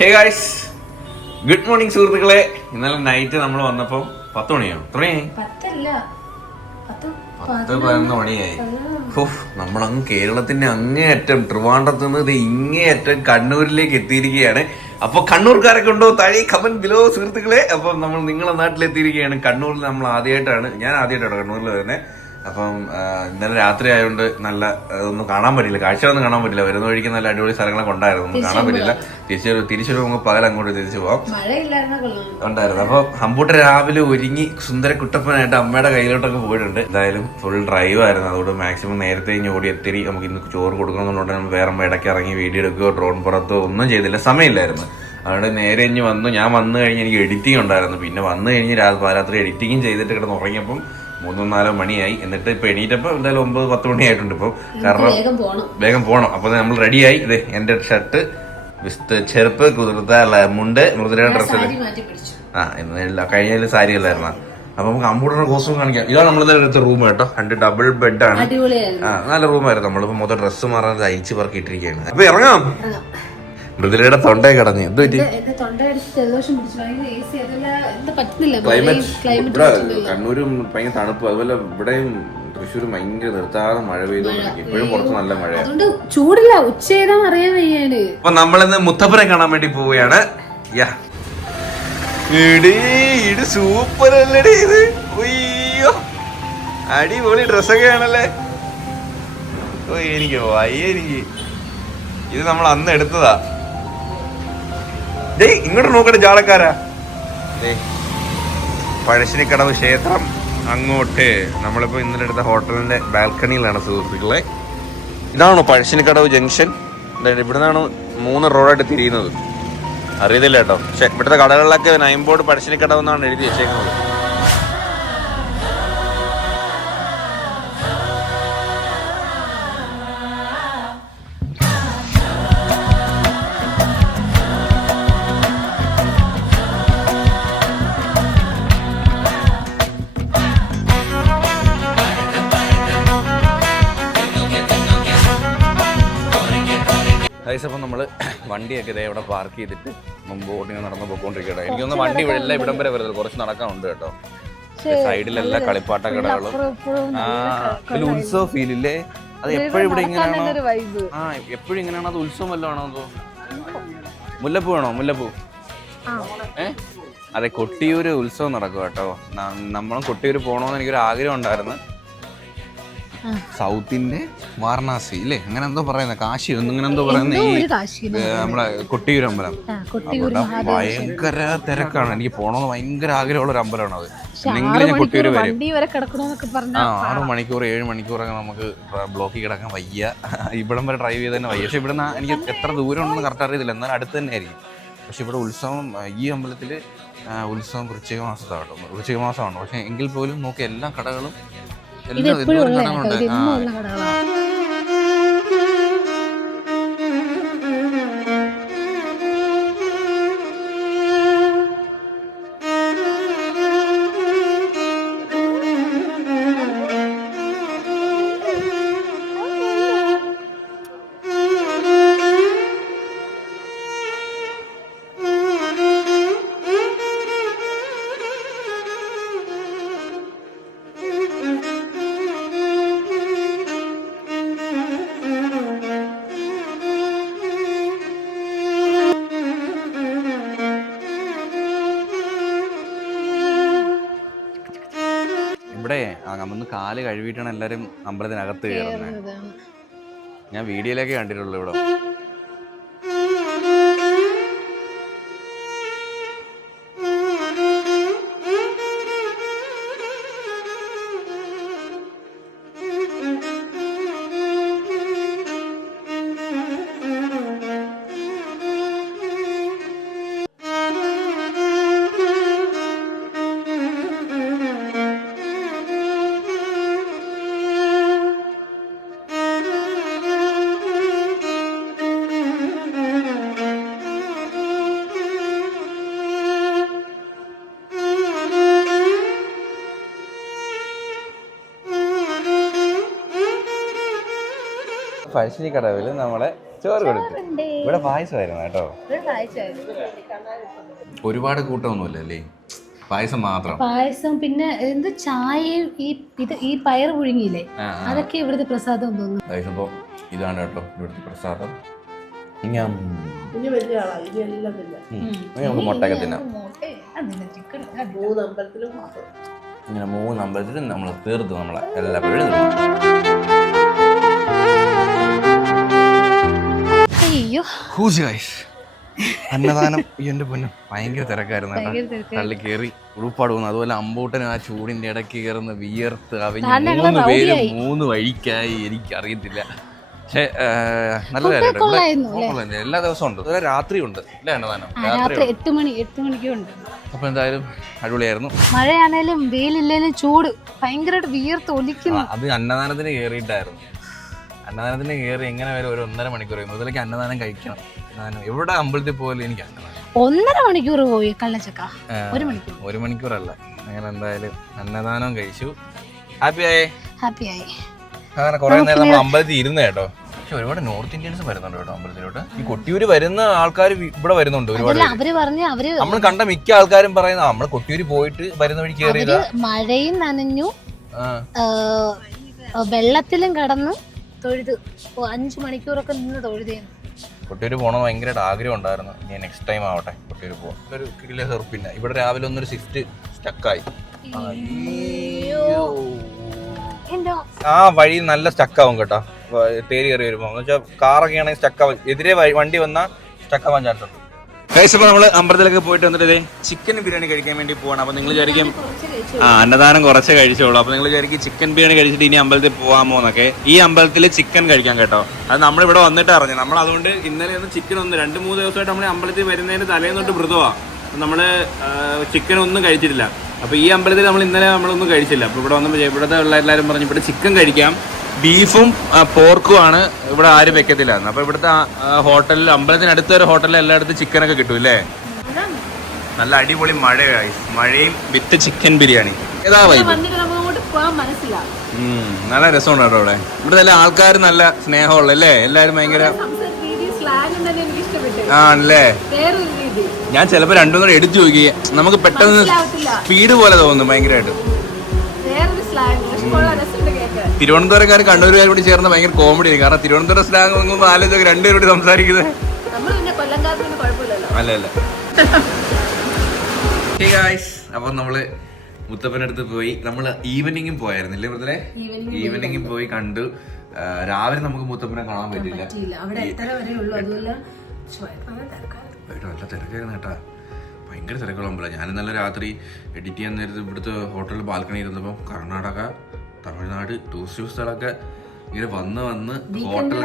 Hey guys, good morning സുഹൃത്തുക്കളെ. ഇന്നലെ night നമ്മൾ വന്നപ്പോൾ 10 മണിയാവും. എത്ര 11 മണിയായി. നമ്മളങ്ങ് കേരളത്തിന്റെ അങ്ങേയറ്റം ട്രിവാൻഡ്രത്ത് നിന്ന് ഇത് ഇങ്ങേയറ്റം കണ്ണൂരിലേക്ക് എത്തിയിരിക്കുകയാണ്. അപ്പൊ കണ്ണൂർക്കാരൊക്കെ ഉണ്ടോ? താഴെ കമന്റ് ബിലോ സുഹൃത്തുക്കളെ. അപ്പം നമ്മൾ നിങ്ങളെ നാട്ടിലെത്തിയിരിക്കുകയാണ്. കണ്ണൂരിൽ നമ്മൾ ഞാൻ ആദ്യമായിട്ടാണ് കണ്ണൂരിൽ വരുന്നത്. അപ്പം ഇന്നലെ രാത്രി ആയതുകൊണ്ട് നല്ല ഒന്നും കാണാൻ പറ്റില്ല, കാഴ്ചകളൊന്നും കാണാൻ പറ്റില്ല. വരുന്ന വഴിക്ക് നല്ല അടിപൊളി സ്ഥലങ്ങളൊക്കെ ഉണ്ടായിരുന്നു, ഒന്നും കാണാൻ പറ്റില്ല. തിരിച്ചു നമുക്ക് പകൽ അങ്ങോട്ട് തിരിച്ചു പോവാം ഉണ്ടായിരുന്നു. അപ്പൊ അമ്പൂട്ട രാവിലെ ഒരുങ്ങി സുന്ദര കുട്ടപ്പനായിട്ട് അമ്മയുടെ കയ്യിലോട്ടൊക്കെ പോയിട്ടുണ്ട്. എന്തായാലും ഫുൾ ഡ്രൈവ് ആയിരുന്നു, അതുകൊണ്ട് മാക്സിമം നേരത്തെ ഓടി എത്തി. നമുക്ക് ഇന്ന് ചോറ് കൊടുക്കണമെന്നുണ്ടെങ്കിൽ നമ്മൾ വേറെ ഇടയ്ക്ക് ഇറങ്ങി വീഡിയോ എടുക്കുകയോ ഡ്രോൺ പുറത്തോ ഒന്നും ചെയ്തില്ല, സമയമില്ലായിരുന്നു. അതുകൊണ്ട് നേരെ ഞാൻ വന്നു കഴിഞ്ഞ് എനിക്ക് എഡിറ്റിംഗ് ഉണ്ടായിരുന്നു. പിന്നെ വന്നു കഴിഞ്ഞ് രാത്രി എഡിറ്റിംഗും ചെയ്തിട്ട് കിടന്ന് ഉറങ്ങിയപ്പം 3-4 മണിയായി. എന്നിട്ട് ഇപ്പൊ എണീറ്റപ്പോ എന്തായാലും 9-10 മണിയായിട്ടുണ്ട്. ഇപ്പൊ കാരണം വേഗം പോണം. അപ്പൊ നമ്മൾ റെഡിയായി. ഇത് എന്റെ ഷർട്ട്, ചെരുപ്പ്, കുതിർത്ത മുണ്ട്, മൃദുലയുടെ ഡ്രസ്സിൽ കഴിഞ്ഞ സാരി അല്ലായിരുന്ന. അപ്പൊ നമുക്ക് കമ്പ്യൂട്ടറിന്റെ കോസ്റ്റ്യൂം കാണിക്കാം. ഇതാണ് നമ്മൾ എടുത്ത റൂം കേട്ടോ. 2 ഡബിൾ ബെഡാണ്. നല്ല റൂമായിരുന്നു. നമ്മളിപ്പോ മൊത്തം ഡ്രസ്സ് മാറാൻ അയച്ച് പറക്കിയിട്ടിരിക്കുകയാണ്. അപ്പൊ ഇറങ്ങാം. മൃദുലയുടെ തൊണ്ടയെ കടഞ്ഞു. എന്ത് പറ്റി? ക്ലൈമറ്റ് കണ്ണൂരും ഭയങ്കര തണുപ്പ്, അതുപോലെ ഇവിടെയും തൃശ്ശൂരും ഭയങ്കര നിർത്താതെ മഴ പെയ്തോണ്ടിരിക്കും. ഇപ്പോഴും പുറത്ത് നല്ല മഴയാണ്, ചൂടില്ല. ഉച്ചയാൻ അറിയാൻ വയ്യാണ്. അപ്പൊ നമ്മളിന്ന് മുത്തപ്പനെ കാണാൻ വേണ്ടി പോവുകയാണ്. സൂപ്പർ അല്ലടി ഇത്. അയ്യോ, അടിപൊളി ഡ്രസ്സൊക്കെ ആണല്ലേ. എനിക്ക് എനിക്ക് ഇത് നമ്മൾ അന്ന് എടുത്തതാ. ഇങ്ങോട്ട് നോക്കട്ടെ ജാളക്കാരാ. പഴശ്ശിനിക്കടവ് ക്ഷേത്രം അങ്ങോട്ട്. നമ്മളിപ്പോ ഇന്നലെ എടുത്ത ഹോട്ടലിന്റെ ബാൽക്കണിയിലാണ് സുഹൃത്തുക്കളെ. ഇതാണോ പഴശ്ശിനിക്കടവ് ജംഗ്ഷൻ? ഇവിടെ നിന്നാണ് 3 റോഡായിട്ട് തിരിയുന്നത്. അറിയത്തില്ല കേട്ടോ, പക്ഷെ ഇവിടുത്തെ കടകളിലൊക്കെ നൈൻ ബോർഡ് പഴശ്ശിനിക്കടവ് എന്നാണ് എഴുതി വെച്ചേക്കുന്നത്. അപ്പം നമ്മൾ വണ്ടിയൊക്കെ ഇതേ ഇവിടെ പാർക്ക് ചെയ്തിട്ട് മുമ്പോട്ട് നടന്ന് പോയിക്കൊണ്ടിരിക്കട്ടെ. എനിക്കൊന്ന് വണ്ടി എല്ലാം ഇവിടം വരെ വരുന്നത്, കുറച്ച് നടക്കാനുണ്ട് കേട്ടോ. സൈഡിലെല്ലാം കളിപ്പാട്ട കടകളും ഉത്സവ ഫീലില്ലേ. അത് എപ്പോഴും ഇവിടെ ഇങ്ങനെയാണോ? എപ്പോഴും ഇങ്ങനെയാണോ? അത് ഉത്സവം വല്ലതും ആണോ? അതോ മുല്ലപ്പൂ വേണോ? മുല്ലപ്പൂ അതെ, കൊട്ടിയൂര് ഉത്സവം നടക്കും കേട്ടോ. നമ്മളും കൊട്ടിയൂര് പോകണമെന്ന് എനിക്കൊരു ആഗ്രഹം ഉണ്ടായിരുന്നു. സൗത്തിന്റെ വാരണാസി ഇല്ലേ, അങ്ങനെ എന്തോ പറയുന്ന കാശി ഇങ്ങനെ എന്തോ പറയുന്ന ഈ നമ്മളെ കൊട്ടിയൂർ അമ്പലം. ഭയങ്കര തിരക്കാണ്. എനിക്ക് പോകണമെന്ന് ഭയങ്കര ആഗ്രഹമുള്ള ഒരു അമ്പലമാണ് അത്. എന്നെങ്കിലും ഞാൻ കൊട്ടിയൂര് വരും. 6 മണിക്കൂർ 7 മണിക്കൂറൊക്കെ നമുക്ക് ബ്ലോക്കിൽ കിടക്കാൻ വയ്യ. ഇവിടം വരെ ഡ്രൈവ് ചെയ്ത് തന്നെ വയ്യ. പക്ഷെ ഇവിടെ എനിക്ക് എത്ര ദൂരം ഉണ്ടെന്ന് കറക്റ്റ് അറിയത്തില്ല, എന്നാലും അടുത്ത് തന്നെ ആയിരിക്കും. പക്ഷെ ഇവിടെ ഉത്സവം, ഈ അമ്പലത്തിൽ ഉത്സവം വൃശ്ചിക മാസമാണ്. പക്ഷെ എങ്കിൽ പോലും നോക്കി എല്ലാ കടകളും ഇവിടെ ഒന്ന് കാല് കഴുകിയിട്ടാണ് എല്ലാവരും അമ്പലത്തിനകത്ത് കയറുന്നത്. ഞാൻ വീഡിയോയിലൊക്കെ കണ്ടിട്ടുള്ളൂ ഇവിടെ. പഴശ്ശിനിക്കടവിൽ നമ്മളെ ചോറ് കൊടുത്തു. ഇവിടെ പായസമായിരുന്നു കേട്ടോ. ഒരുപാട് കൂട്ടമൊന്നുമില്ല അല്ലേ, പായസം മാത്രം. പായസം പിന്നെ എന്ത് ചായയും ഈ പയർ പുഴുങ്ങിയില്ലേ, അതൊക്കെ ഇവിടുത്തെ പ്രസാദം തോന്നുന്നു. അപ്പൊ ഇതാണ് കേട്ടോ ഇവിടുത്തെ പ്രസാദം. നമുക്ക് മുട്ടയൊക്കെ തിന്നാം. ഇങ്ങനെ 3 അമ്പലത്തിലും നമ്മൾ തീർത്ത് നമ്മളെ എല്ലാ പരിപാടിയും. അയ്യോ അന്നദാനം എന്റെ പൊന്നും ഭയങ്കര തിരക്കായിരുന്നു കേട്ടോ. തള്ളി കയറി ഉറുപ്പാട് പോകുന്നു. അതുപോലെ അമ്പൂട്ടൻ ആ ചൂടിന്റെ ഇടയ്ക്ക് കയറുന്ന വിയർത്ത് അവന് 3 പേര് 3 വഴിക്കായി. എനിക്കറിയത്തില്ല, പക്ഷെ നല്ല കാര്യമായിട്ട് എല്ലാ ദിവസവും ഉണ്ട്. അതുപോലെ രാത്രി ഉണ്ട് അല്ലേ അന്നദാനം? രാത്രി 8 മണിക്കും ഉണ്ട്. അപ്പൊ എന്തായാലും അടിപൊളിയായിരുന്നു. മഴയാണേലും വെയിലില്ലേലും ചൂട് ഭയങ്കരമായിട്ട് വിയർത്ത് ഒലിക്കുന്നു. അത് അന്നദാനത്തിന് കയറിയിട്ടായിരുന്നു. അന്നദാനത്തിന് കയറി എങ്ങനെ വരും, ഒരു 1.5 മണിക്കൂർ മുതലേക്ക് അന്നദാനം കഴിക്കണം. അന്നദാനം എവിടെ അമ്പലത്തിൽ പോലും എനിക്ക് അന്നദാനം 1.5 മണിക്കൂർ പോയി കള്ളച്ചക്ക. 1 മണിക്കൂറല്ല. അങ്ങനെ എന്തായാലും അന്നദാനം കഴിച്ചു. ഹാപ്പിയായി. അങ്ങനെ കുറെ നേരം നമ്മൾ അമ്പലത്തിൽ ഇരുന്ന് കേട്ടോ. പക്ഷെ ഒരുപാട് നോർത്ത് ഇന്ത്യൻസ് വരുന്നുണ്ട് കേട്ടോ അമ്പലത്തിലോട്ട്. ഈ കൊട്ടിയൂര് വരുന്ന ആൾക്കാർ ഇവിടെ വരുന്നുണ്ട് ഒരുപാട്. നമ്മൾ കണ്ട മിക്ക ആൾക്കാരും പറയുന്ന നമ്മൾ കൊട്ടിയൂര് പോയിട്ട് വരുന്ന വഴി കയറിയത്. മഴയും നനഞ്ഞു, വെള്ളത്തിലും കടന്നു തൊഴുത് 5 മണിക്കൂറൊക്കെ നിന്ന് തൊഴുതേന്നു. കൊട്ടിയൂര് പോകണം ഭയങ്കരമായിട്ട് ആഗ്രഹം ഉണ്ടായിരുന്നു. ഞാൻ നെക്സ്റ്റ് ടൈം ആവട്ടെ കൊട്ടിയൂര് പോകാം. ഒരു കിടില ഹെർപ്പില്ല. ഇവിടെ രാവിലെ ഒന്നൊരു സ്വിഫ്റ്റ് സ്റ്റക്കായി. ആ വഴി നല്ല സ്റ്റക്കാവും കേട്ടോ, തേരി കയറി വരുമ്പോ. എന്ന് വെച്ചാൽ കാറൊക്കെ ആണെങ്കിൽ സ്റ്റക്കാവും. എതിരെ വണ്ടി വന്നാൽ സ്റ്റക്കാവാൻ ചാൻസ് ഉണ്ട്. കഴിച്ചപ്പോ നമ്മള് അമ്പലത്തിലൊക്കെ പോയിട്ട് വന്നിട്ട് ചിക്കൻ ബിരിയാണി കഴിക്കാൻ വേണ്ടി പോവാണ്. അപ്പൊ നിങ്ങൾ വിചാരിക്കും അന്നദാനം കുറച്ച് കഴിച്ചോളൂ. അപ്പൊ നിങ്ങൾ വിചാരിക്കും ചിക്കൻ ബിരിയാണി കഴിച്ചിട്ട് ഇനി അമ്പലത്തിൽ പോകാമോ എന്നൊക്കെ. ഈ അമ്പലത്തിൽ ചിക്കൻ കഴിക്കാൻ കേട്ടോ. അത് നമ്മളിവിടെ വന്നിട്ട് അറിഞ്ഞു. നമ്മൾ അതുകൊണ്ട് ഇന്നലെ ഒന്ന് ചിക്കൻ 2-3 ദിവസമായിട്ട് നമ്മൾ അമ്പലത്തിൽ വരുന്നതിന് തലേന്ന് തൊട്ട് വ്രതമാ. നമ്മള് ചിക്കൻ ഒന്നും കഴിച്ചിട്ടില്ല. അപ്പൊ ഈ അമ്പലത്തിൽ നമ്മൾ ഇന്നലെ നമ്മളൊന്നും കഴിച്ചില്ല. അപ്പൊ ഇവിടെ വന്നപ്പോൾ ഇവിടുത്തെ എല്ലാവരും പറഞ്ഞു ഇവിടെ ചിക്കൻ കഴിക്കാം, ബീഫും പോർക്കും ആണ് ഇവിടെ ആരും വെക്കത്തില്ല. അപ്പൊ ഇവിടുത്തെ ഹോട്ടലിൽ, അമ്പലത്തിനടുത്ത ഒരു ഹോട്ടലിൽ എല്ലായിടത്തും ചിക്കനൊക്കെ കിട്ടും അല്ലേ. നല്ല അടിപൊളി മഴയും വിത്ത് ചിക്കൻ ബിരിയാണി. ഏതാ വൈബ്? നല്ല രസമുണ്ട് കേട്ടോ ഇവിടെ. ഇവിടുത്തെ എല്ലാ ആൾക്കാരും നല്ല സ്നേഹമുള്ള അല്ലേ, എല്ലാരും ഭയങ്കര ആണല്ലേ. ഞാൻ ചിലപ്പോ 2-3 എടുത്തു നോക്കിയേ, നമുക്ക് പെട്ടെന്ന് സ്പീഡ് പോലെ തോന്നുന്നു ഭയങ്കരമായിട്ട്. തിരുവനന്തപുരക്കാർ കണ്ണൂരുകാർ കൂടി ചേർന്ന് ഭയങ്കര കോമഡി. കാരണം തിരുവനന്തപുരം സ്ലാങ് ഒന്നും ആലോചിച്ച് 2 പേരോട് സംസാരിക്കുന്നത് അല്ല. അപ്പൊ നമ്മള് മുത്തപ്പനടുത്ത് പോയി. നമ്മള് ഈവനിങ്ങും പോയായിരുന്നില്ലേ ബ്രദറെ? ഈവനിങ്ങും പോയി കണ്ടു. രാവിലെ നമുക്ക് മുത്തപ്പനെ കാണാൻ പറ്റില്ല. നല്ല തിരക്കായിരുന്നു കേട്ടാ, ഭയങ്കര തിരക്കുള്ള. ഞാൻ ഇന്നലെ രാത്രി എഡിറ്റ് ചെയ്യാൻ നേരത്ത് ഇവിടുത്തെ ഹോട്ടലിൽ ബാൽക്കണി ഇരുന്നപ്പോൾ കർണാടക, തമിഴ്നാട് ടൂറിസ്റ്റ് സ്ഥലമൊക്കെ ഇങ്ങനെ വന്ന് ഹോട്ടൽ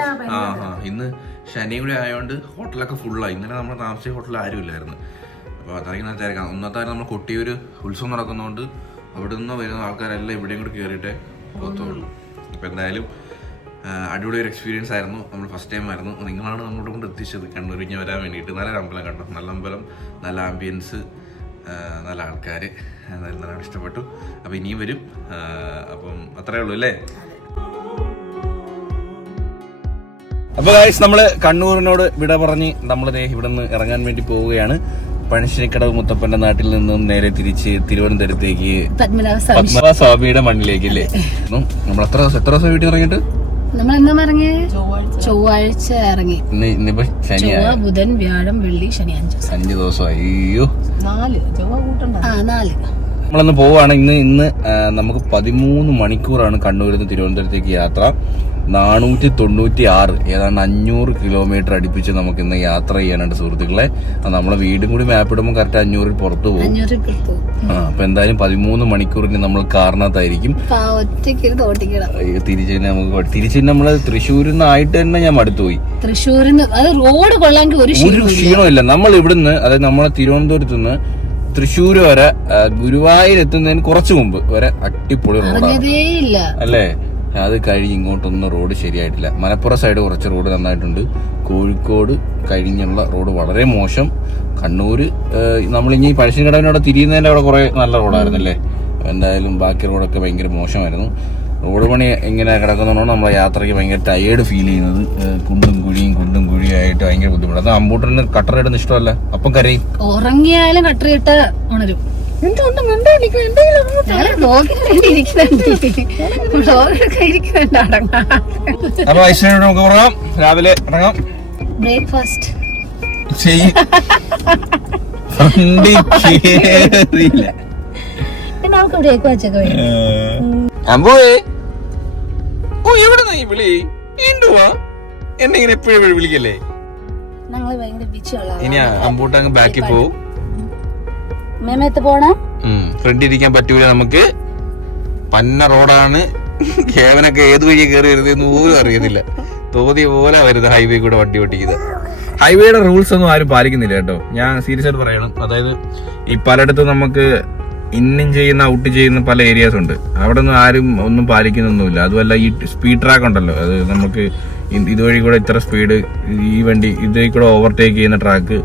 ഇന്ന് ശനി കൂടെ ആയതുകൊണ്ട് ഹോട്ടലൊക്കെ ഫുള്ളായി. ഇന്നലെ നമ്മൾ താമസിച്ച ഹോട്ടലിൽ ആരും ഇല്ലായിരുന്നു. അപ്പോൾ അതായിരിക്കും നല്ല തിരക്കാണ്. ഒന്നാമത്തെ നമ്മൾ കൊട്ടിയൂര് ഉത്സവം നടക്കുന്നതുകൊണ്ട് അവിടെ നിന്ന് വരുന്ന ആൾക്കാരെല്ലാം ഇവിടെയും കൂടി കയറിയിട്ടേ പോകത്തുള്ളൂ. അപ്പോൾ എന്തായാലും അടിപൊളി ഒരു എക്സ്പീരിയൻസ് ആയിരുന്നു. നമ്മൾ ഫസ്റ്റ് ടൈം ആയിരുന്നു. നിങ്ങളാണ് നമ്മളോട് കൊണ്ട് എത്തിച്ചത് കണ്ണൂരിഞ്ഞ് വരാൻ വേണ്ടിയിട്ട്. നല്ലൊരു അമ്പലം കണ്ടോ, നല്ല അമ്പലം, നല്ല ആംബിയൻസ്, നല്ല ആൾക്കാർ, നല്ലോണം ഇഷ്ടപ്പെട്ടു. അപ്പോൾ ഇനിയും വരും. അപ്പം അത്രേ ഉള്ളൂ അല്ലേ. അപ്പോൾ ഗൈസ് നമ്മള് കണ്ണൂരിനോട് വിട പറഞ്ഞ് നമ്മളിതേ ഇവിടെ നിന്ന് ഇറങ്ങാൻ വേണ്ടി പോവുകയാണ്. പഴശ്ശിനിക്കടവ് മുത്തപ്പന്റെ നാട്ടിൽ നിന്നും നേരെ തിരിച്ച് തിരുവനന്തപുരത്തേക്ക് പത്മനാഭസ്വാമിയുടെ മണ്ണിലേക്ക് അല്ലേ. നമ്മൾ എത്ര ദിവസം വീട്ടിൽ ഇറങ്ങിയിട്ട്? ചൊവ്വാഴ്ച ഇറങ്ങി. ഇന്നിപ്പോ ശനിയാഴ്ച, ബുധൻ, വ്യാഴം, വെള്ളി, ശനി 5 ദിവസമായി. അയ്യോ 4. നമ്മളന്ന് പോവാണ്. ഇന്ന് നമുക്ക് 13 മണിക്കൂറാണ് കണ്ണൂരിൽ നിന്ന് തിരുവനന്തപുരത്തേക്ക് യാത്ര. 496 ഏതാണ്ട് 500 കിലോമീറ്റർ അടുപ്പിച്ച് നമുക്ക് ഇന്ന് യാത്ര ചെയ്യാനുണ്ട് സുഹൃത്തുക്കളെ. നമ്മളെ വീടും കൂടി മാപ്പ് ഇടുമ്പോൾ കറക്റ്റ് 500 പുറത്ത് പോകും. അപ്പൊ എന്തായാലും 13 മണിക്കൂറിന് നമ്മൾ കാറിനകത്തായിരിക്കും. തിരിച്ച് നമ്മള് തൃശ്ശൂരിൽ നിന്നായിട്ട് തന്നെ ഞാൻ മടുത്തുപോയി. ഒരു ക്ഷീണമില്ല. നമ്മൾ ഇവിടുന്ന്, അതായത് നമ്മളെ തിരുവനന്തപുരത്ത് നിന്ന് തൃശ്ശൂർ വരെ ഗുരുവായൂർ എത്തുന്നതിന് കുറച്ചു മുമ്പ് വരെ അടിപൊളി റോഡാണ് അല്ലേ. അത് കഴിഞ്ഞ് ഇങ്ങോട്ടൊന്നും റോഡ് ശരിയായിട്ടില്ല. മലപ്പുറം സൈഡ് കുറച്ച് റോഡ് നന്നായിട്ടുണ്ട്. കോഴിക്കോട് കഴിഞ്ഞുള്ള റോഡ് വളരെ മോശം. കണ്ണൂര് നമ്മളിനി പഴശ്ശിനിക്കടവിനോട് തിരിയുന്നതിന്റെ അവിടെ കുറെ നല്ല റോഡായിരുന്നല്ലേ. എന്തായാലും ബാക്കി റോഡൊക്കെ ഭയങ്കര മോശമായിരുന്നു. റോഡ് പണി ഇങ്ങനെ കിടക്കുന്നതുകൊണ്ട് നമ്മളെ യാത്രയ്ക്ക് ഭയങ്കര ടയേർഡ് ഫീൽ ചെയ്യുന്നത്. കുണ്ടും കുഴിയായിട്ട് ഭയങ്കര ബുദ്ധിമുട്ട്. അത് അമ്പൂട്ടറിന് കട്ടർ ഇടുന്ന ഇഷ്ടമല്ല. അപ്പം കരയും. ഉറങ്ങിയാലും കട്ടറിയിട്ട് ഉണരും. അപ്പൊ ഐശ്വര്യ നമുക്ക് പറയാം രാവിലെ ഇറങ്ങാം. ബ്രേക്ക്ഫാസ്റ്റ് നമുക്ക് ബ്രേക്ക്ഫാസ്റ്റ് ഒക്കെ അമ്പുവേ ഓ എവിടെ നീ വിളി എന്തുവാ എന്നെ ഇങ്ങനെ എപ്പോഴും വിളിക്കല്ലേ. ഞങ്ങള് ഭയങ്കര ബീച്ചുള്ള ഇനി അമ്പൂട്ട അങ്ങ് ബാക്കിൽ പോവും. മേമത്ത് പോണം. ഫ്രണ്ട് ഇരിക്കാൻ പറ്റൂല നമുക്ക്. പന്ന റോഡാണ്. കേവനൊക്കെ ഏത് വഴി കയറി വരുന്നതെന്ന് പോലും അറിയത്തില്ല. തോന്നിയ പോലെ വരുന്നത് ഹൈവേ കൂടെ വണ്ടി ഓട്ടിക്കുന്നത്. ഹൈവേയുടെ റൂൾസ് ഒന്നും ആരും പാലിക്കുന്നില്ല കേട്ടോ. ഞാൻ സീരിയസ് ആയിട്ട് പറയണം. അതായത് ഈ പലയിടത്തും നമുക്ക് ഇന്നും ചെയ്യുന്ന ഔട്ട് ചെയ്യുന്ന പല ഏരിയാസ് ഉണ്ട്. അവിടെ ഒന്നും ആരും ഒന്നും പാലിക്കുന്നൊന്നുമില്ല. അതുമല്ല ഈ സ്പീഡ് ട്രാക്ക് ഉണ്ടല്ലോ, അത് നമുക്ക് ഇതുവഴി കൂടെ ഇത്ര സ്പീഡ്, ഈ വണ്ടി ഇതുവഴി കൂടെ ഓവർടേക്ക് ചെയ്യുന്ന ട്രാക്ക്,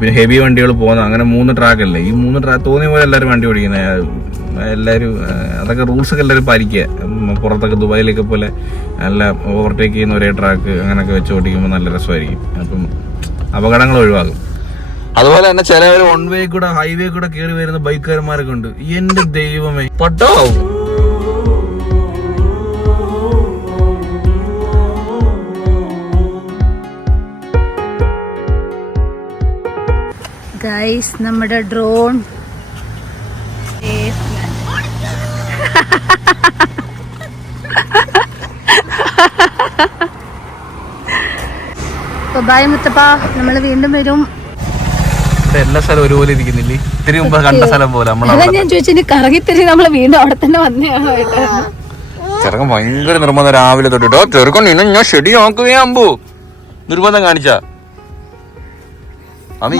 പിന്നെ ഹെവി വണ്ടികൾ പോകുന്ന, അങ്ങനെ 3 ട്രാക്കല്ലേ. ഈ 3 ട്രാക്ക് തോന്നിയ പോലെ എല്ലാവരും വണ്ടി ഓടിക്കുന്നത്. എല്ലാവരും അതൊക്കെ റൂൾസൊക്കെ എല്ലാവരും പാലിക്കുക. പുറത്തൊക്കെ ദുബായിലൊക്കെ പോലെ നല്ല ഓവർടേക്ക് ചെയ്യുന്ന ഒരേ ട്രാക്ക് അങ്ങനെയൊക്കെ വെച്ച് ഓടിക്കുമ്പോൾ നല്ല രസമായിരിക്കും. അപ്പം അപകടങ്ങൾ ഒഴിവാകും. അതുപോലെ തന്നെ ചിലവർ വൺ വേ കൂടെ ഹൈവേ കൂടെ കയറി വരുന്ന ബൈക്കുകാരന്മാരൊക്കെ ഉണ്ട്. എന്റെ ദൈവമേ പട്ടോ. ഗൈസ് നമ്മുടെ ഡ്രോൺ ബൈ മുത്തപ്പ. നമ്മള് വീണ്ടും വരും. എല്ലാ സ്ഥലം ഒരുപോലെ ഇരിക്കുന്നില്ലേ? ഇത്തിരി മുമ്പ് കണ്ട സ്ഥലം പോലെ. ഞാൻ ചോദിച്ചു കറങ്ങിത്തിരി നമ്മള് വീണ്ടും അവിടെ തന്നെ വന്നതാണ്. ചെറുക്കൻ ഭയങ്കര നിർബന്ധം രാവിലെ തൊട്ടിട്ടോ. ചെറുക്കൻ നിന്നെ ഞാൻ ശരിയാക്കുകയാ അമ്പു നിർബന്ധം കാണിച്ച. അവന്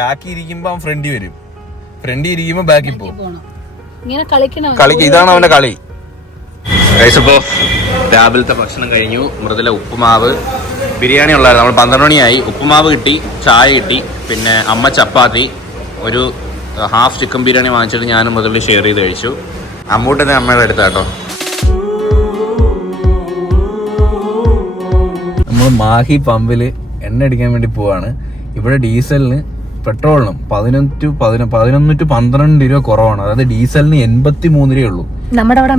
ബാക്കി ഇരിക്കുമ്പോ അവൻ ഫ്രണ്ടി വരും, ഫ്രണ്ടി ഇരിക്കുമ്പോ ബാക്കിൽ പോകും. കളിക്ക് ഇതാണ് അവന്റെ കളി. കഴിച്ചപ്പോ രാവിലത്തെ ഭക്ഷണം കഴിഞ്ഞു. മൃദുല ഉപ്പുമാവ്, ബിരിയാണി ഉള്ളായിരുന്നു. നമ്മൾ 12 മണിയായി. ഉപ്പുമാവ് കിട്ടി, ചായ കിട്ടി, പിന്നെ അമ്മ ചപ്പാത്തി, ഒരു ഹാഫ് ചിക്കൻ ബിരിയാണി വാങ്ങിച്ചിട്ട് ഞാനും മൃദുല ഷെയർ ചെയ്ത് കഴിച്ചു. അമ്മൂട്ടനെ അമ്മയുടെ അടുത്ത കേട്ടോ. നമ്മൾ മാഹി പമ്പില് എണ്ണ അടിക്കാൻ വേണ്ടി പോവാണ്. ഇവിടെ ഡീസലിന് പെട്രോളിനും 11 to 12 രൂപ കുറവാണ്. അതായത് ഡീസലിന് 83 രൂപയുള്ളൂ. നമ്മുടെ 86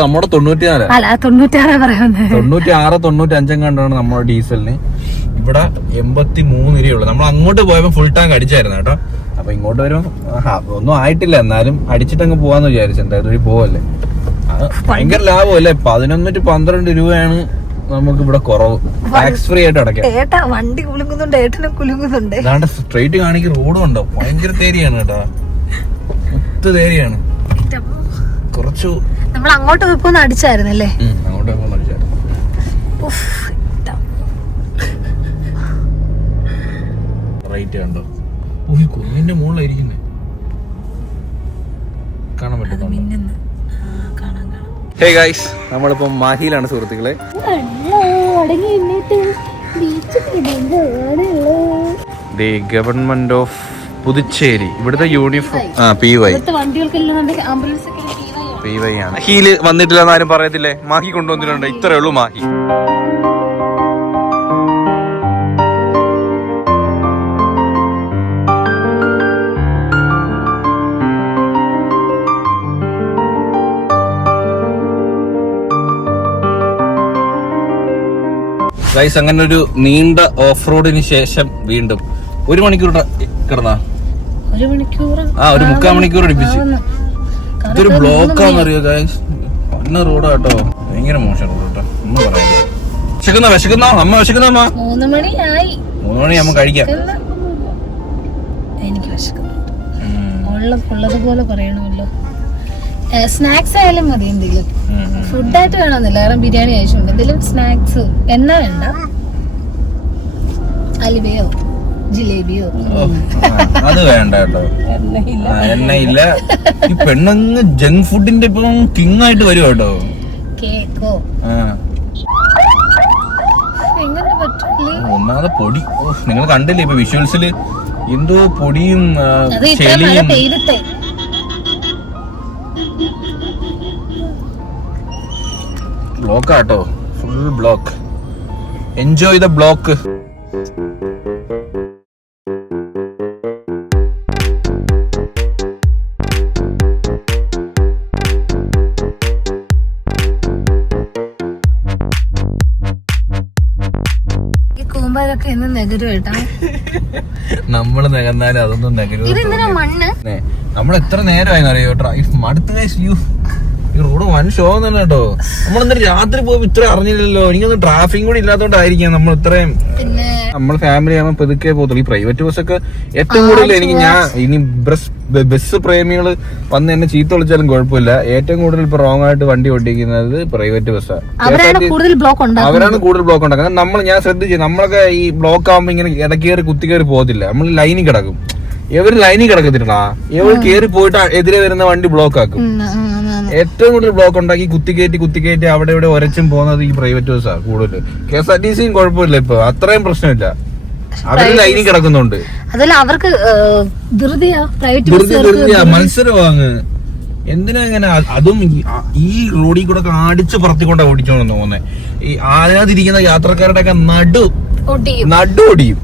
നമ്മുടെ 94 95 കണ്ടാണ് നമ്മുടെ ഡീസലിന്. ഇവിടെ 83 രൂപയുള്ളൂ. നമ്മൾ അങ്ങോട്ട് പോയപ്പോ ഫുൾ ടാങ്ക് അടിച്ചായിരുന്നു കേട്ടോ. അപ്പൊ ഇങ്ങോട്ട് വരുമ്പോ ഒന്നും ആയിട്ടില്ല, എന്നാലും അടിച്ചിട്ടങ്ങ് പോവാന്ന് വിചാരിച്ചു. എന്തായാലും ഒരു പോവല്ലേ, ഭയങ്കര ലാഭമല്ലേ. 11 to 12 രൂപയാണ് നമുക്ക് ഇവിടെ കുറവ്. ടാക്സ് ഫ്രീ ആയിട്ട് അടയ്ക്കാം. വണ്ടി കുലുങ്ങുന്നുണ്ട്, ഏട്ടനെ കുലുങ്ങുന്നുണ്ട്. അതാണ്ട് സ്ട്രെയിറ്റ് കാണിക്ക് റോഡും ഉണ്ടോ. ഭയങ്കര തേരിയാണ് കേട്ടോ, ഒത്ത തേരിയാണ്. കുറച്ചു നമ്മൾ അങ്ങോട്ട് പോയപ്പോ അടിച്ചായിരുന്നല്ലേ. അങ്ങോട്ട് പോയപ്പോ അടിച്ചായിരുന്നു. റൈറ്റ് കണ്ടോ, കുന്നിന്റെ മുകളിലായിരിക്കുന്നേ. കാണാൻ പറ്റുന്നുണ്ടോ? ഹേ ഗൈസ്, നമ്മളിപ്പം മാഹിയിലാണ് സുഹൃത്തുക്കളെ. The government of Puducherry. ഇവിടുത്തെ യൂണിഫോം PY ആണ്. മാഹിയില് വന്നിട്ടില്ലെന്ന് ആരും പറയത്തില്ലേ? മാഹി കൊണ്ടുവന്നിട്ടുണ്ട്. ഇത്രേ ഉള്ളൂ മാഹി. ഗൈസ്, അങ്ങനെ ഒരു നീണ്ട ഓഫ് റോഡിന് ശേഷം വീണ്ടും 1 മണിക്കൂർ കിടന്നാ, 1.25 മണിക്കൂർ അടുപ്പിച്ച്. ഇതൊരു ബ്ലോക്കാന്നറിയോ ഗൈസ്? നല്ല റോഡാ കേട്ടോ, ഭയങ്കര മോശം റോഡ് കേട്ടോ. ഒന്നും പറയാനില്ല. വിശക്കുന്ന അമ്മ വിശക്കുന്ന അമ്മ 3 മണി അമ്മ കഴിക്കാം. എനിക്ക് ഉള്ളതുപോലെ പറയണമല്ലോ. സ്നാക്സ് ആയാലും മതി, എന്തെങ്കിലും ഫുഡായിട്ട് വേണമെന്നില്ല. കാരണം ബിരിയാണി കഴിച്ചുകൊണ്ട് എന്തെങ്കിലും സ്നാക്സ്. എണ്ണ വേണ്ട, അലുവയോ ജിലേബിയോ അത് വേണ്ട കേട്ടോ. എണ്ണയില്ല. ഈ പെണ്ണങ്ങ് ജങ്ക് ഫുഡിന്റെ ഇപ്പം കിങ് ആയിട്ട് വരും കേട്ടോ. കേക്കോ എങ്ങനെ പറ്റില്ലേ? ഒന്നാമത് പൊടി. നിങ്ങൾ കണ്ടില്ലേ ഇപ്പൊ വിഷ്വൽസില് എന്തോ പൊടിയും ചെളിയും. ബ്ലോക്കാട്ടോ, full block. Enjoy the block. നമ്മള് നികന്നാലും അതൊന്നും നമ്മൾ എത്ര നേരമായി അറിയോ അടുത്ത ഈ റോഡ് വൻ ഷോ തന്നെ കേട്ടോ. നമ്മളെന്തായാലും രാത്രി പോകുമ്പോ ഇത്ര അറിഞ്ഞില്ലല്ലോ. എനിക്കൊന്നും ട്രാഫിക് കൂടി ഇല്ലാത്തോണ്ടായിരിക്കാം നമ്മൾ ഇത്രയും. നമ്മൾ ഫാമിലി ആകുമ്പോൾ പതുക്കെ പോകത്തുള്ളൂ. ഈ പ്രൈവറ്റ് ബസ്സൊക്കെ ഏറ്റവും കൂടുതൽ ഇനി ബസ് പ്രേമികള് വന്ന് എന്നെ ചീത്ത വിളിച്ചാലും കുഴപ്പമില്ല. ഏറ്റവും കൂടുതൽ ഇപ്പൊ റോങ് ആയിട്ട് വണ്ടി ഓടിക്കുന്നത് പ്രൈവറ്റ് ബസ്സാണ്. അവരാണ് കൂടുതൽ ബ്ലോക്ക് ഉണ്ടാക്കുന്നത്. ഞാൻ ശ്രദ്ധിച്ചു, നമ്മളൊക്കെ ഈ ബ്ലോക്ക് ആകുമ്പോ ഇങ്ങനെ ഇടക്കേറി കുത്തിക്കേറി പോകത്തില്ല. നമ്മൾ ലൈനിൽ കിടക്കും. ഇവര് ലൈനിൽ കിടക്കത്തില്ല. ഇവർ കേറി പോയിട്ട് എതിരെ വരുന്ന വണ്ടി ബ്ലോക്ക് ആക്കും. ഏറ്റവും കൂടുതൽ ബ്ലോക്ക് ഉണ്ടാക്കി കുത്തിക്കയറ്റി അവിടെ ഇവിടെ ഒരച്ചും പോകുന്നത് ഈ പ്രൈവറ്റ് ബസ്സാണ് കൂടുതൽ. KSRTCയും കുഴപ്പമില്ല, ഇപ്പൊ അത്രയും പ്രശ്നമില്ല. അവര് ലൈനിൽ കിടക്കുന്നുണ്ട്. അവർക്ക് മത്സരമാങ്ങ് എന്തിനാ ഇങ്ങനെ? അതും ഈ റോഡിൽ കൂടെ അടിച്ച് പറത്തിക്കൊണ്ടാ ഓടിച്ചോണെന്ന് തോന്നുന്നത്. ഈ ആരാതിരിക്കുന്ന യാത്രക്കാരുടെ ഒക്കെ നടു ഒടിയും.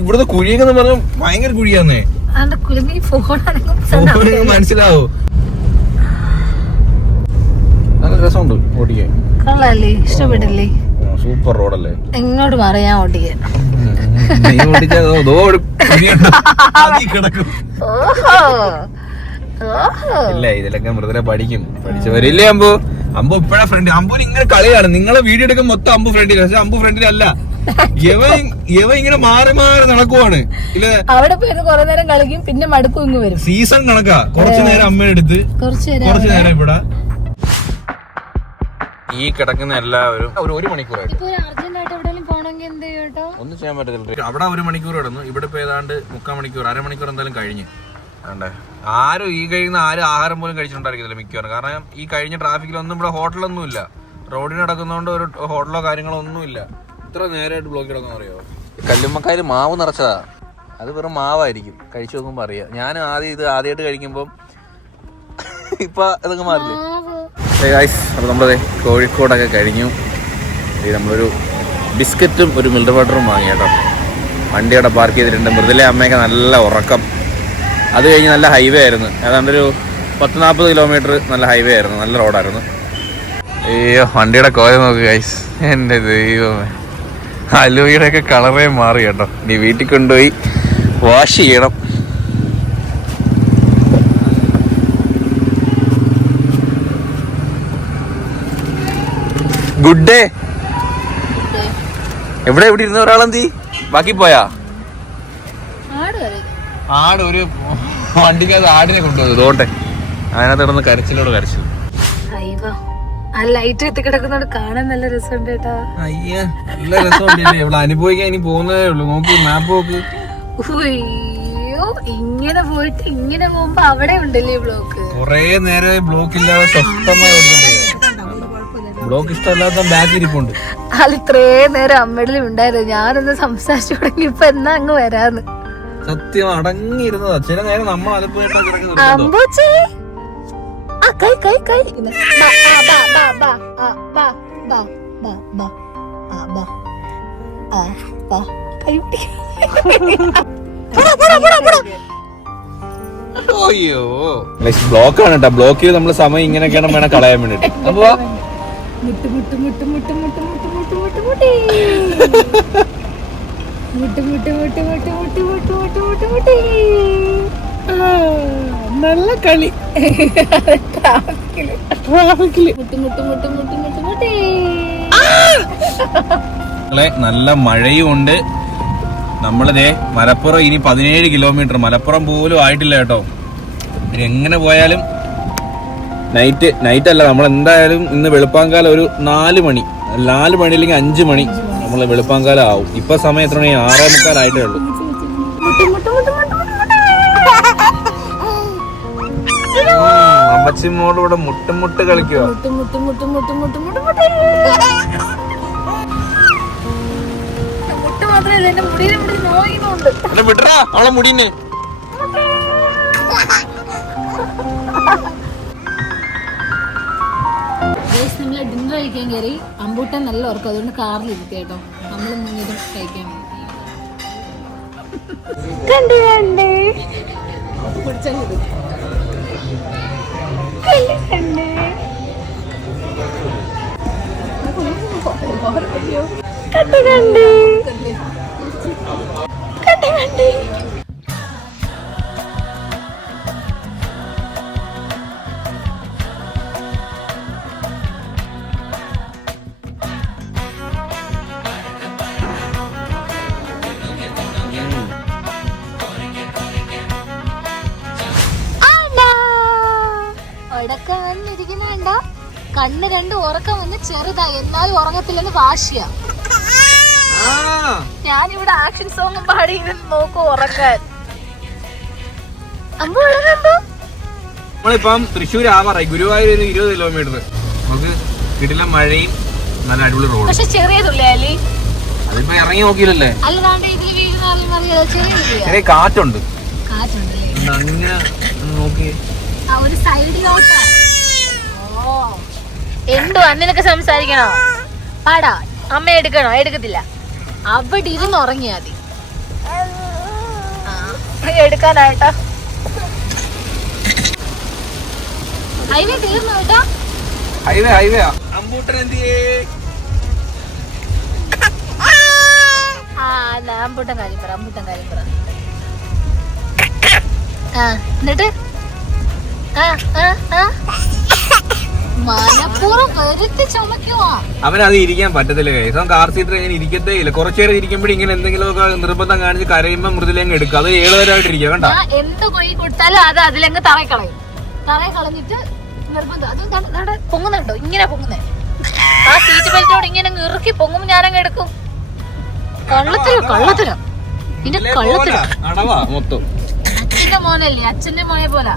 ഇവിടുത്തെ കുഴിയൊക്കെ പറഞ്ഞ ഭയങ്കര കുഴിയാന്നേ. മനസ്സിലാവോ? നല്ല രസമുണ്ട് ഓടിക്കാൻ. ഇഷ്ടപ്പെട്ടില്ലേ? സൂപ്പർ റോഡല്ലേ? എങ്ങോട്ട് പറയാൻ ഓടിക്കാൻ ഇല്ല, ഇതിലൊക്കെ മൃദുല പഠിച്ചവരില്ലേ അമ്പു? ഇപ്പഴാ ഫ്രണ്ട്. അമ്പൂന് ഇങ്ങനെ കളിയാണ്. നിങ്ങളെ വീഡിയോ എടുക്കാൻ മൊത്തം അമ്പു ഫ്രണ്ടിൽ, പക്ഷെ അമ്പു ഫ്രണ്ടിലല്ല. ഇവ ഇങ്ങനെ മാറി നടക്കുവാണ്. ഇല്ല, അവിടെ പോയി കുറെ നേരം കളിക്കും, പിന്നെ മടുക്കും. ഇങ്ങ് വരും. സീസൺ കണക്കാ. കുറച്ചു നേരം അമ്മയുടെ അടുത്ത്, കുറച്ചു നേരം ഇവിടെ. ഈ കിടക്കുന്ന എല്ലാവരും ഒരു മണിക്കൂറായിട്ട് ഒന്നും ചെയ്യാൻ പറ്റത്തില്ല. അവിടെ 1 മണിക്കൂർ കിടന്നു. ഇവിടെ ഇപ്പൊ ഏതാണ്ട് 3/4 മണിക്കൂർ, അരമണിക്കൂർ എന്തായാലും കഴിഞ്ഞ്. ആരും ഈ കഴിയുന്ന ആഹാരം പോലും കഴിച്ചിട്ടുണ്ടായിരിക്കത്തില്ല മിക്കവാറും. കാരണം ഈ കഴിഞ്ഞ ട്രാഫിക്കിലൊന്നും ഇവിടെ ഹോട്ടലൊന്നും ഇല്ല. റോഡിന് നടക്കുന്നതുകൊണ്ട് ഒരു ഹോട്ടലോ കാര്യങ്ങളോ ഒന്നും ഇല്ല. ഇത്ര നേരമായിട്ട് ബ്ലോക്ക് കിടക്കുന്ന അറിയോ? കല്ലുമ്മക്കാര് മാവ് നിറച്ചതാ. അത് വെറും മാവായിരിക്കും. കഴിച്ചു നോക്കുമ്പോ അറിയാം. ഞാൻ ആദ്യമായിട്ട് കഴിക്കുമ്പോ ഇപ്പൊ ഇതൊക്കെ മാറില്ലേ. അപ്പൊ നമ്മളത് കോഴിക്കോടൊക്കെ കഴിഞ്ഞു. നമ്മളൊരു ബിസ്ക്കറ്റും ഒരു മിൽക്ക് വാട്ടറും വാങ്ങി കേട്ടോ. വണ്ടി അവിടെ പാർക്ക് ചെയ്തിട്ടുണ്ട്. മൃദുല അമ്മയൊക്കെ നല്ല ഉറക്കം. അത് കഴിഞ്ഞ് നല്ല ഹൈവേ ആയിരുന്നു. ഏതാണ്ടൊരു 10-40 കിലോമീറ്റർ നല്ല ഹൈവേ ആയിരുന്നു. നല്ല റോഡായിരുന്നു. അയ്യോ, വണ്ടിയുടെ കോയ നോക്ക് ഗൈസ്. എൻ്റെ ദൈവമേ, അലോയുടെ ഒക്കെ കളറേ മാറി കേട്ടോ. ഇനി വീട്ടിൽ കൊണ്ടുപോയി വാഷ് ചെയ്യണം. Good day. എവിടെ ഇരുന്ന ഒരാളെന്തി ബാക്കി പോയാ? ആട് ഒരു വണ്ടിക്കകത്ത് ആടിനെ കൊണ്ടുപോകും. ഇതോട്ടെ അതിനകത്ത് കിടന്ന് കരച്ചിൽ. ലൈറ്റ് എത്തി കിടക്കുന്നോട് കാണാൻ നല്ല രസമുണ്ട് കേട്ടാ. അയ്യ, നല്ല രസമുണ്ടല്ലേ. ഇവിടെ അനുഭവിക്കാൻ ഇനി പോകുന്നതേ ഉള്ളൂ. നോക്ക്, മാപ്പ് നോക്ക്. അയ്യോ, ഇങ്ങനെ പോയിട്ട് ഇങ്ങനെ പോകുമ്പോ അവിടെ ഉണ്ടല്ലേ ബ്ലോക്ക്. കൊറേ നേരമായി ബ്ലോക്ക് ഇല്ലാതെ സ്വസ്ഥമായി ഓടുന്നുണ്ട്. ബ്ലോക്ക് ഇഷ്ടമല്ലാത്ത ബാക്ക് ഇരിപ്പുണ്ട്. അത് ഇത്രേ നേരം അമ്മയുടെ ഉണ്ടായിരുന്നു. ഞാനൊന്ന് സംസാരിച്ചു തുടങ്ങി. ഇപ്പൊ എന്നാ അങ്ങ് വരാന്ന്. സത്യം അടങ്ങിയിരുന്നതാ. ചില നേരം നമ്മൾ അയ്യോ, ബ്ലോക്ക് ആണ് കേട്ടോ. ബ്ലോക്ക് ചെയ്ത് നമ്മള് സമയം ഇങ്ങനെയൊക്കെയാണ് വേണം കളയാൻ വേണ്ടിട്ട്. അപ്പൊ നല്ല കളി. നല്ല മഴയും ഉണ്ട്. നമ്മളിതേ മലപ്പുറം ഇനി 17 കിലോമീറ്റർ. മലപ്പുറം പോലും ആയിട്ടില്ല കേട്ടോ. എങ്ങനെ പോയാലും നൈറ്റ് അല്ല, നമ്മൾ എന്തായാലും ഇന്ന് വെളുപ്പാങ്കാലം ഒരു 4 മണി അല്ലെങ്കിൽ 5 മണി നമ്മള് വെളുപ്പാങ്കാലം ആവും. ഇപ്പൊ സമയം എത്ര മണി? 6:45 ആയിട്ടേ ഉള്ളൂ. അമ്മച്ചിമോട് ഇവിടെ മുട്ട് കളിക്കുക. വിട്ടറാ അവളെ മുടിനെ. നമ്മള് ഡിന്നർ കഴിക്കാൻ കയറി. അമ്പൂട്ടൻ നല്ല ഉറക്കം, അതുകൊണ്ട് കാറിൽ ഇരുത്തി കേട്ടോ. നമ്മള് മുന്നിലും കഴിക്കാൻ വന്നിരിക്കുന്നുണ്ട. കണ്ണ് രണ്ട് ഉറക്കം വന്ന് ചെറുതായി, എന്നാലും ഉറങ്ങത്തില്ലെന്ന് വാശിയാ. ഞാനിവിടെ ആക്ഷൻ സോങ്ങും പാടി നോക്കും ഉറക്കാൻ. നമ്മളിപ്പം തൃശ്ശൂർ ആവാറായി. ഗുരുവായൂർ ഒരു 20 കിലോമീറ്റർ. നമുക്ക് കിടിലം മഴയും നല്ല അടിപൊളി റോഡ്. പക്ഷെ ചെറിയ തുള്ളിയാലി അതിപ്പോ ഇറങ്ങി നോക്കിയില്ലല്ലേ? അല്ലാണ്ട് ഇതിൽ വീഴുന്ന ചെറിയ കാറ്റുണ്ട്. കാറ്റുണ്ടല്ലേ? അങ്ങനെ നോക്കി ഒരു സൈഡിലോട്ട്. എന്തോ അന്നൊക്കെ സംസാരിക്കണോ? പാടാ അമ്മ എടുക്കണോ? എടുക്കത്തില്ല. അവിടെ ഇരുന്ന് ഉറങ്ങിയാ മതി. എടുക്കാനായിട്ടാ ഹൈവേ തീർന്നു കേട്ടോ. ഹൈവേ അമ്പൂട്ടൻ കാര്യം പറ. എന്നിട്ട് മനപ്പൂർവ്വം വെറുതെ ചുമക്കുവാ. അവനത് ഇരിക്കാൻ പറ്റത്തില്ല. കേട്ടോ കാർ സീറ്റർ ഇങ്ങനെ ഇരിക്കത്തേ ഇല്ല. കുറച്ചേരം ഇരിക്കുമ്പോഴും ഇങ്ങനെ എന്തെങ്കിലുമൊക്കെ നിർബന്ധം കാണിച്ച് കരയുമ്പോ മൃദുലങ്ങ് എടുക്കുക. അത് 7 വരായിട്ടിരിക്കുക. വേണ്ട എന്ത് കൊയി കൊടുത്താലും അത് അതിലങ്ങ് തറയെ കളഞ്ഞിട്ട് നിർബന്ധം. അത് പൊങ്ങുന്നുണ്ടോ? ഇങ്ങനെ പൊങ്ങുന്നേ. ആ സീറ്റ് ബെൽറ്റോട് ഇങ്ങനെ ഇറുക്കി പൊങ്ങും. ഞാനങ്ങ് എടുക്കും. കള്ളത്തരം പിന്നെ കള്ളത്തരം. മൊത്തം അച്ഛന്റെ മോനല്ലേ? അച്ഛന്റെ മോനെ പോലെ.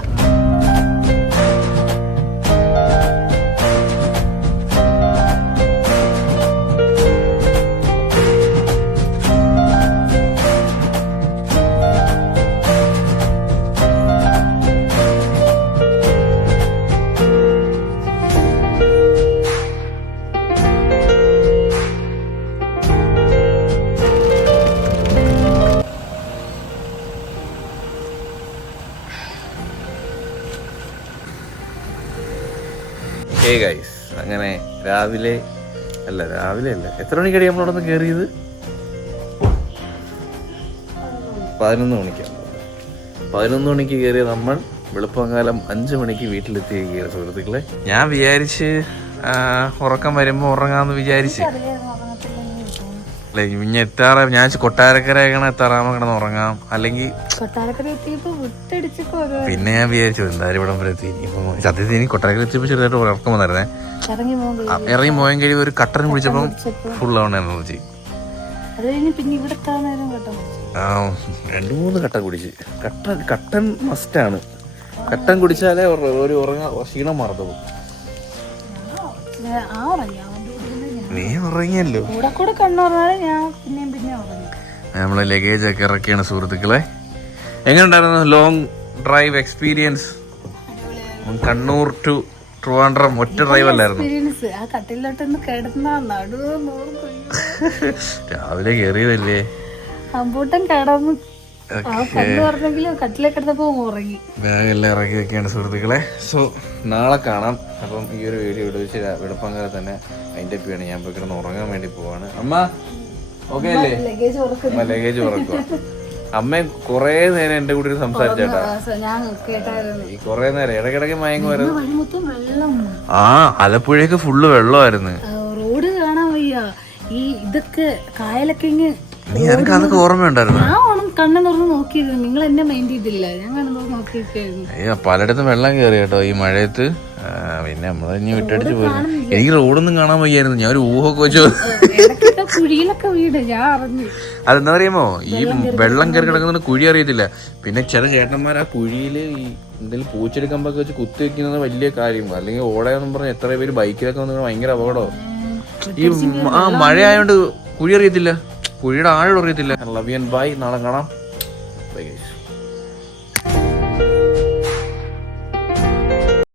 അങ്ങനെ രാവിലെ അല്ല എത്ര മണിക്കടി നമ്മളവിടെ നിന്ന് കയറിയത്? 11 മണിക്കാണ്. 11 മണിക്ക് കയറിയ നമ്മൾ വെളുപ്പകാലം 5 മണിക്ക് വീട്ടിലെത്തിയിരിക്കുകയാണ് സുഹൃത്തുക്കളെ. ഞാൻ വിചാരിച്ച് ഉറക്കം വരുമ്പോൾ ഉറങ്ങാന്ന് വിചാരിച്ച് പിന്നെ ഞാൻ കൊട്ടാരക്കര എത്താറാകുമ്പോൾ കിടന്ന് ഉറങ്ങാം. അല്ലെങ്കിൽ പിന്നെ ഞാൻ വിചാരിച്ചു എന്തായാലും ഇവിടെ വരെ എത്തി. ഇപ്പൊ സത്യത്തിൽ എനിക്ക് കൊട്ടാരക്കര എത്തിയപ്പോൾ ചെറുതായിട്ട് ഉറക്കം വന്നായിരുന്നേ. ഇറങ്ങി പോയാൻ കഴിയും. ഒരു കട്ടൻ കുടിച്ചപ്പം ഫുൾ ആവണ എനർജി. 2-3 കട്ടൻ കുടിച്ച്. കട്ടൻ മസ്റ്റാണ്. കട്ടൻ കുടിച്ചാലേ ഒരു ക്ഷീണം മറന്നു. നീ ഉറങ്ങിയല്ലോ. നമ്മളെ ലഗേജ് ഒക്കെ ഇറക്കിയാണ് സുഹൃത്തുക്കളെ. എങ്ങനെയുണ്ടായിരുന്നു long drive experience? Kannur to Trivandrum ഒറ്റ ഡ്രൈവ് അല്ലായിരുന്നു. രാവിലെ കേറിയതല്ലേ. ബാഗെല്ലാം ഇറക്കി വെക്കുകയാണ് സുഹൃത്തുക്കളെ. സോ നാളെ കാണാം. അപ്പം ഈ ഒരു വീഡിയോ ഇവിടെ വെച്ച് വെളുപ്പങ്ങനെ തന്നെ അതിൻ്റെ ആണ്. ഞാൻ പോയി കിടന്ന് ഉറങ്ങാൻ വേണ്ടി പോവാണ്. അമ്മ ഓക്കെ അല്ലേ? ലഗേജ് ഉറക്കുക. അമ്മ കൊറേ നേരം എന്റെ കൂടെ സംസാരിച്ചേട്ടാ. ഈ കൊറേ നേരം ഇടയ്ക്കിടയ്ക്ക് മയങ്ങുമായിരുന്നു. ആലപ്പുഴയൊക്കെ ഫുള്ള് വെള്ളമായിരുന്നു. റോഡ് കാണാൻ വയ്യ. ഈ ഇതൊക്കെ കായലൊക്കെ എനിക്ക് അതൊക്കെ ഓർമ്മയുണ്ടായിരുന്നു. ഞാൻ കണ്ണു തുറന്ന് നോക്കിയിരുന്നു. നിങ്ങൾ എന്നെ മൈൻഡ് ചെയ്തില്ല. ഞാൻ കണ്ണു തുറന്ന് നോക്കിയിരിക്കായിരുന്നു. പലയിടത്തും വെള്ളം കയറി കേട്ടോ ഈ മഴയത്ത്. പിന്നെ നമ്മൾ ഇനി വിട്ടടിച്ച് പോയിരുന്നു. എനിക്ക് റോഡൊന്നും കാണാൻ വയ്യായിരുന്നു. ഞാൻ ഒരു ഊഹൊക്കെ വെച്ചു. കുഴിയിലൊക്കെ വീട് ഞാൻ അറിഞ്ഞു. അതെന്താ അറിയാമോ, ഈ വെള്ളം കയറി കിടക്കുന്ന കുഴി അറിയത്തില്ല. പിന്നെ ചില ചേട്ടന്മാർ ആ കുഴിയിൽ ഈ എന്തെങ്കിലും പൂച്ചെടുക്കുമ്പോഴൊക്കെ വെച്ച് കുത്തി വെക്കുന്നത് വലിയ കാര്യം. അല്ലെങ്കിൽ ഓടയെന്നും പറഞ്ഞ് എത്ര പേര് ബൈക്കിലൊക്കെ വന്ന് ഭയങ്കര അപകടമോ. ഈ മഴ ആയതുകൊണ്ട് കുഴി അറിയത്തില്ല, കുഴിയുടെ ആഴം അറിയത്തില്ല. Love you and bye. നാളെ കാണാം. Bye guys.